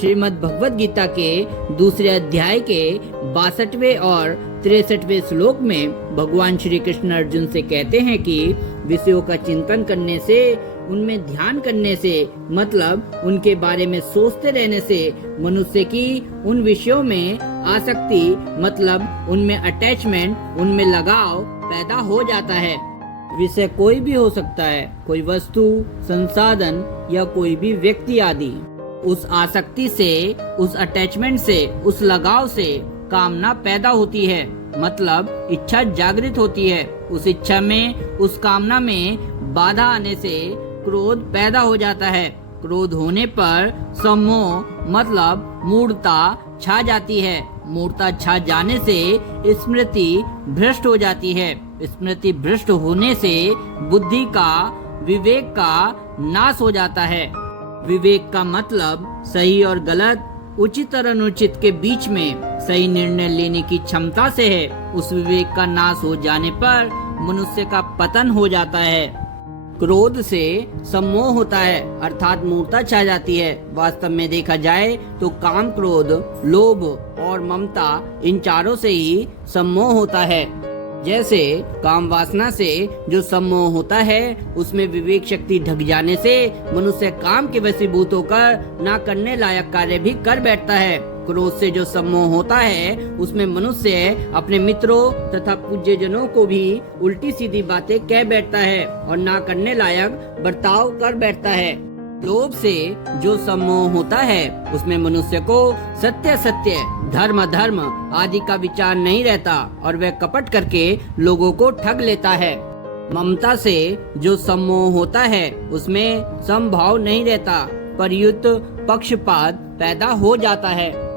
श्रीमद् भगवत गीता के दूसरे अध्याय के 62वें और 63वें श्लोक में भगवान श्री कृष्ण अर्जुन से कहते हैं कि विषयों का चिंतन करने से, उनमें ध्यान करने से, मतलब उनके बारे में सोचते रहने से मनुष्य की उन विषयों में आसक्ति, मतलब उनमें अटैचमेंट, उनमें लगाव पैदा हो जाता है। विषय कोई भी हो सकता है, कोई वस्तु, संसाधन या कोई भी व्यक्ति आदि। उस आसक्ति से, उस अटैचमेंट से, उस लगाव से कामना पैदा होती है, मतलब इच्छा जागृत होती है। उस इच्छा में, उस कामना में बाधा आने से क्रोध पैदा हो जाता है। क्रोध होने पर सम्मोह, मतलब मूढ़ता छा जाती है। मूढ़ता छा जाने से स्मृति भ्रष्ट हो जाती है। स्मृति भ्रष्ट होने से बुद्धि का, विवेक का नाश हो जाता है। विवेक का मतलब सही और गलत, उचित और अनुचित के बीच में सही निर्णय लेने की क्षमता से है। उस विवेक का नाश हो जाने पर मनुष्य का पतन हो जाता है। क्रोध से सम्मोह होता है, अर्थात मूर्ता छा जाती है। वास्तव में देखा जाए तो काम, क्रोध, लोभ और ममता, इन चारों से ही सम्मोह होता है। जैसे काम वासना से जो सम्मोह होता है, उसमें विवेक शक्ति ढक जाने से मनुष्य काम के वशीभूत होकर ना करने लायक कार्य भी कर बैठता है। क्रोध से जो सम्मोह होता है, उसमें मनुष्य अपने मित्रों तथा पूज्यजनों को भी उल्टी सीधी बातें कह बैठता है और ना करने लायक बर्ताव कर बैठता है। लोभ से जो सम्मोह होता है, उसमें मनुष्य को सत्य सत्य, धर्म धर्म आदि का विचार नहीं रहता और वह कपट करके लोगों को ठग लेता है। ममता से जो सम्मोह होता है, उसमें समभाव नहीं रहता, परयुक्त पक्षपात पैदा हो जाता है।